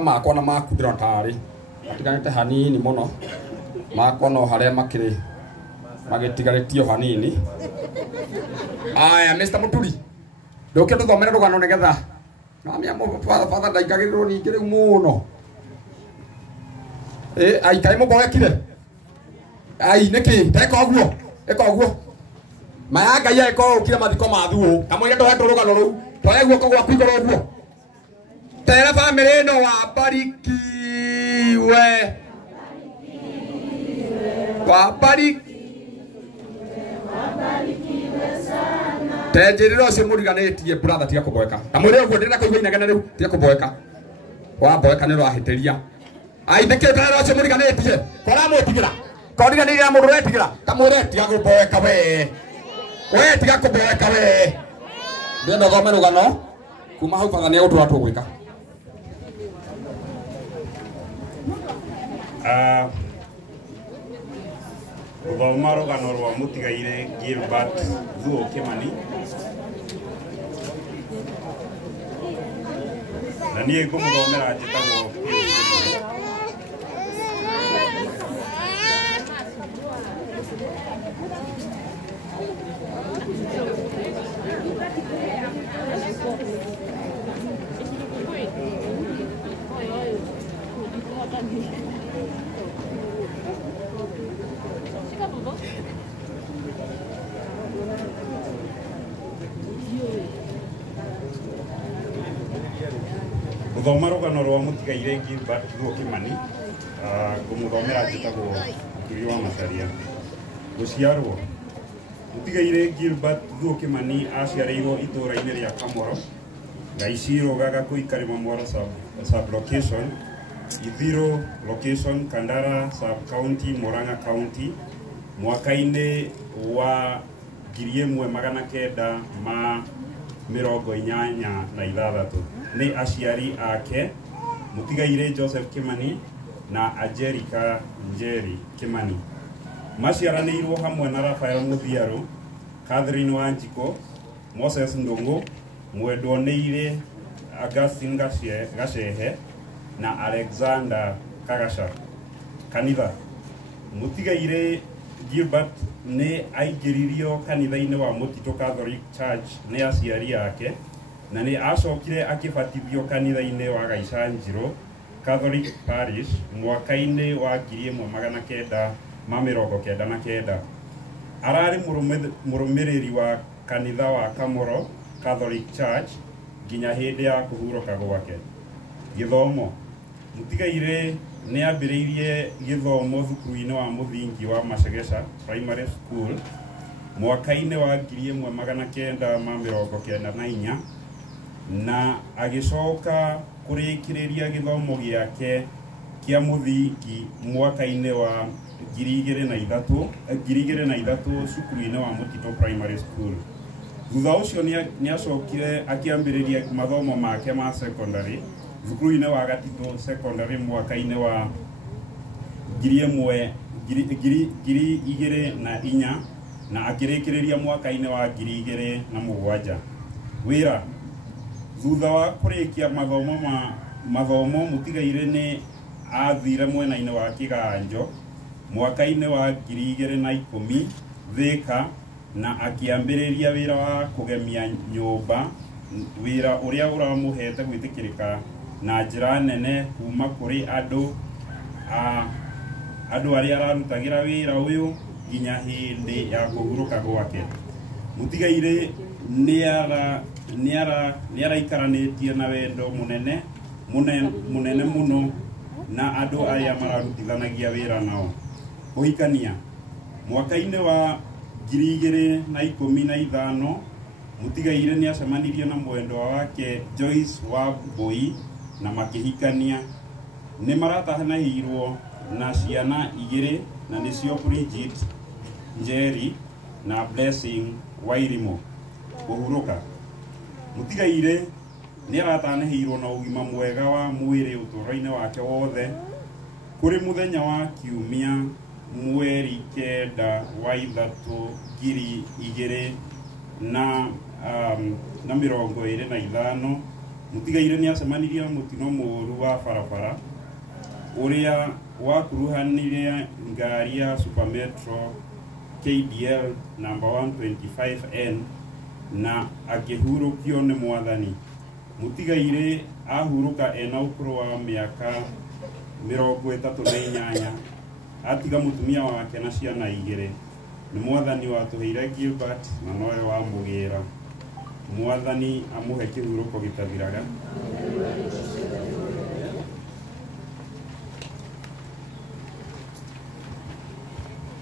makwa na maku ndĩrona tarĩ matiganĩte hanini mũno makwa no harĩa makĩrĩ magĩtigarĩtio hanini. Aya Mr. Muturi ndoke tũthomere rũgano nĩgetha namia father ndaingagĩrĩrwo ningĩ rĩu mũno. Ai kaĩ mũgoekire ai nĩkĩ teka ũguo eka ũguo maya Ngai eka ũkire mathiko mathuo kamwĩre ndohetwo rũgano rũu twaye guoko gwaku igũrũ ũguo tere bamĩrĩ ĩno wabarikiwe tenjĩrĩra ũcio mũriganĩtie brother tiga kũboeka kamwĩre ũguo ndĩrenda kũigua inegene rĩu tiga kũboeka waboeka nĩ ũrahĩtĩria ai nĩkĩtenjĩrĩra ũcio mũriganĩtie koramũtigĩra koriganĩrĩra mũndũ ũretigĩra kamwĩre tiga kũboeka we tiga kũboeka we ndĩrenda thome rũgano kuma hau baba nĩ ũtũra tũgwĩka. Gũthoma rũgano rwa mũtigaire Gilbert Thuo Kimani na niĩ ngũmũthomera njĩtagwo gũthoma rũgano rwa mũtigaire Gilbert Thuo Kimani ngũmũthomera njĩtagwo Ngũri wa Macharia. Gũciarwo mũtigaire Gilbert Thuo Kimani aciarĩirwo itũũra-inĩ rĩa Kamoro Gaiciro Gagakũi Karimamwaro sub location Ithiro location Kandara sub county Murang'a county mwaka-inĩ wa 1986 nĩ aciari ake mũtigaire Joseph Kimani na Angelica Njeri Kimani. Maciaranĩirwo hamwe na Rafael Muthiaru, Catherine Wanjiko, Moses Ndungu, Mwendwa Nĩirĩ, Augustine Gacehe na Alexander Kagasha. Kanitha mũtigaire Gilbert nĩ aingĩririo kanitha-inĩ wa Mũtitũ Catholic Church nĩ aciari ake na nĩ acokire akĩbatithio kanitha-inĩ wa Gaicanjiro Catholic Parish mwaka-inĩ wa 1999. Ararĩ mũrũmĩrĩri wa kanitha wa Kamoro Catholic Church nginya hĩndĩ ya kũhurũka gwake. Gĩthomo mũtigaire nĩ ambĩrĩirie gĩthomo thukuru-inĩ wa mũthingi wa Macegesha Primary School mwaka-inĩ wa 1994 na agĩcoka kũrĩkĩrĩria gĩthomo gĩake kĩa mũthingi mwaka-inĩ wa 2003 cukuru-inĩ wa Mũtitũ Primary School. Thutha ũcio nĩ acokire akĩambĩrĩria mathomo make ma secondary thukuru-inĩ wa Gatitũ Secondary mwaka-inĩ wa 2004 na akĩrĩkĩrĩria mwaka-inĩ wa 2007. Wĩra thutha wa kũrĩkia mathomo mũtigaire nĩ athire mwena-inĩ wa Kĩganjo mwaka-inĩ wa 2010 Thĩka na akĩambĩrĩria wĩra wa kũgemia nyũmba, wĩra ũrĩa ũramũhete gwĩtĩkĩrĩka na njĩra nene kuma kũrĩ andũ arĩa ararutagĩra wĩra ũyũ nginya hĩndĩ ya kũhurũka gwake. Mũtigaire nĩ araikaranĩtie na wendo mũnene mũno na andũ arĩa mararutithanagia wĩra nao. Kũhikania mwaka-inĩ wa 2015 mũtigaire nĩ acemanirie na mwendwa wake Joyce Wambui na makĩhikania. Nĩ maratahanĩirwo na ciana 2 na nĩcio Bridget Njeri na Blessing Wairimu. Kũhurũka mũtigaire nĩ aratanĩhĩirwo na ũgima mwega wa mwĩrĩ ũtũũro-inĩ wake wothe kũrĩ mũthenya wa Kiumia mweri 9 wa Ithatũ 2025 Mutigaire ni acemanirie na mutino mũru wa barabara uria wakuruhanirie ngari ya Super Metro KDL number 125N na akihurukio ni mwathani. Mutigaire ahuruka ena ukuru wa miaka 38 atiga mutumia wake na ciana igire. Ni mwathani watuheire Gilbert na nowe wa mugira. Mwathani amuhe kihuruko gitathiraga.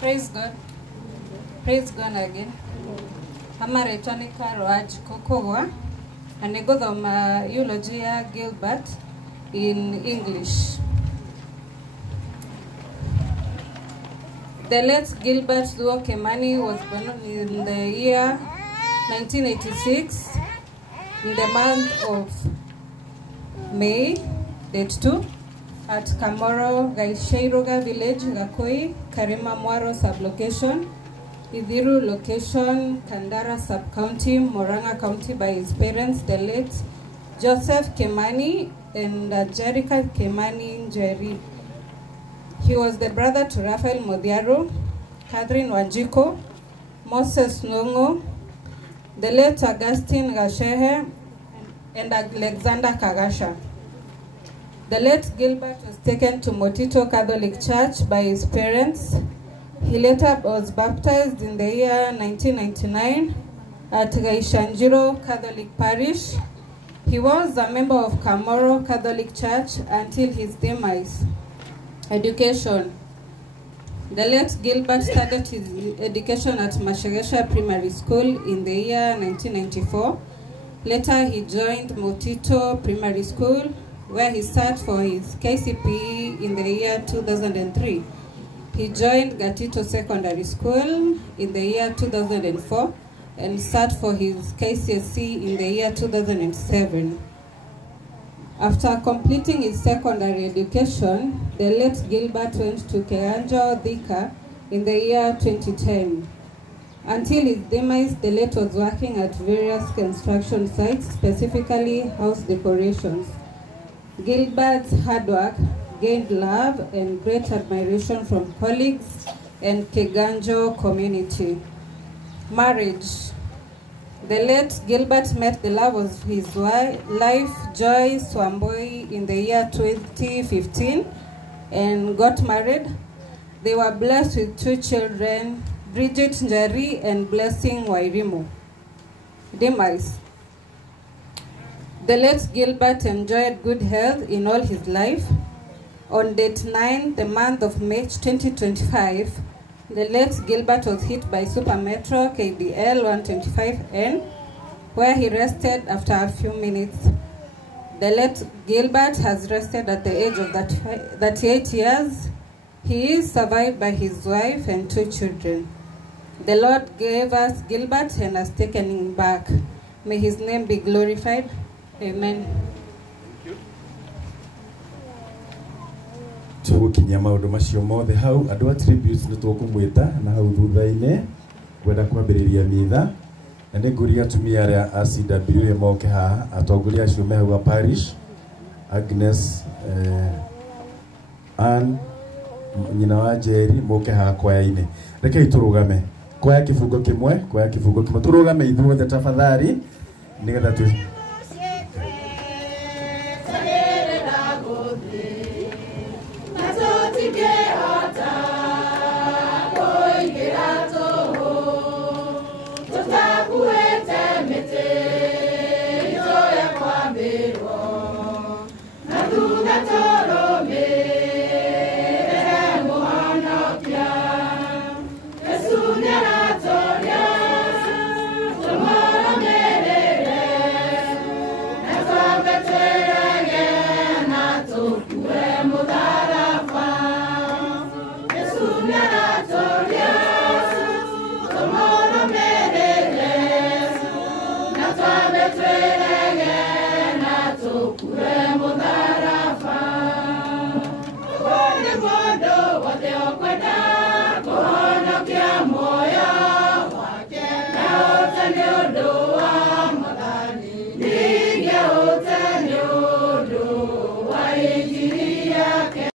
Praise God. Praise God again. Amaretwa ni Karwaj Kokogwa. Anegothoma eulogy ya Gilbert in English. The late Gilbert Thuo Kimani was born in the year 1986 in the month of May, date 2, at Kamoro Gaisheiroga village, Gakoi, Karima Mwaro sublocation, Idhiru location, Kandara sub-county, Moranga county, by his parents, the late Joseph Kimani and Jerika Kimani Njeri. He was the brother to Raphael Modiaro, Catherine Wanjiko, Moses Nongo, the late Augustine Gashehe, and Alexander Kagasha. The late Gilbert was taken to Motito Catholic Church by his parents. He later was baptized in the year 1999 at Gaishanjiro Catholic Parish. He was a member of Kamoro Catholic Church until his demise. Education. The late Gilbert started his education at Mashegesha Primary School in the year 1994. Later he joined Motito Primary School, where he sat for his KCPE in the year 2003. He joined Gatito Secondary School in the year 2004 and sat for his KCSE in the year 2007. After completing his secondary education, the late Gilbert went to Keanjo Thika in the year 2010. Until his demise, the late was working at various construction sites, specifically house decorations. Gilbert's hard work gained love and great admiration from colleagues and Keganjo community. Marriage. The late Gilbert met the love of his life, Joy Swamboi, in the year 2015 and got married. They were blessed with 2 children, Bridget Njeri and Blessing Wairimu. Demise. The late Gilbert enjoyed good health in all his life. On date 9, the month of March 2025, the late Gilbert was hit by Super Metro KDL 125N, where he rested after a few minutes. The late Gilbert has rested at the age of 38 years. He is survived by his wife and 2 children. The Lord gave us Gilbert and has taken him back. May his name be glorified. Amen. Tugukinya maundu macio mothe hau andu a tributes ni tukumwita na hau thutha-ini gwenda kwambiriria mitha na ni nguria atumia aria a CW moke haha atongoria acio me hau a parish Agnes Ann nyina wa Njeri moke haha kwaya-ini. Rekei turugame kwaya kifungo kimwe turugame ithuothe tafadhali nigetha tu Nato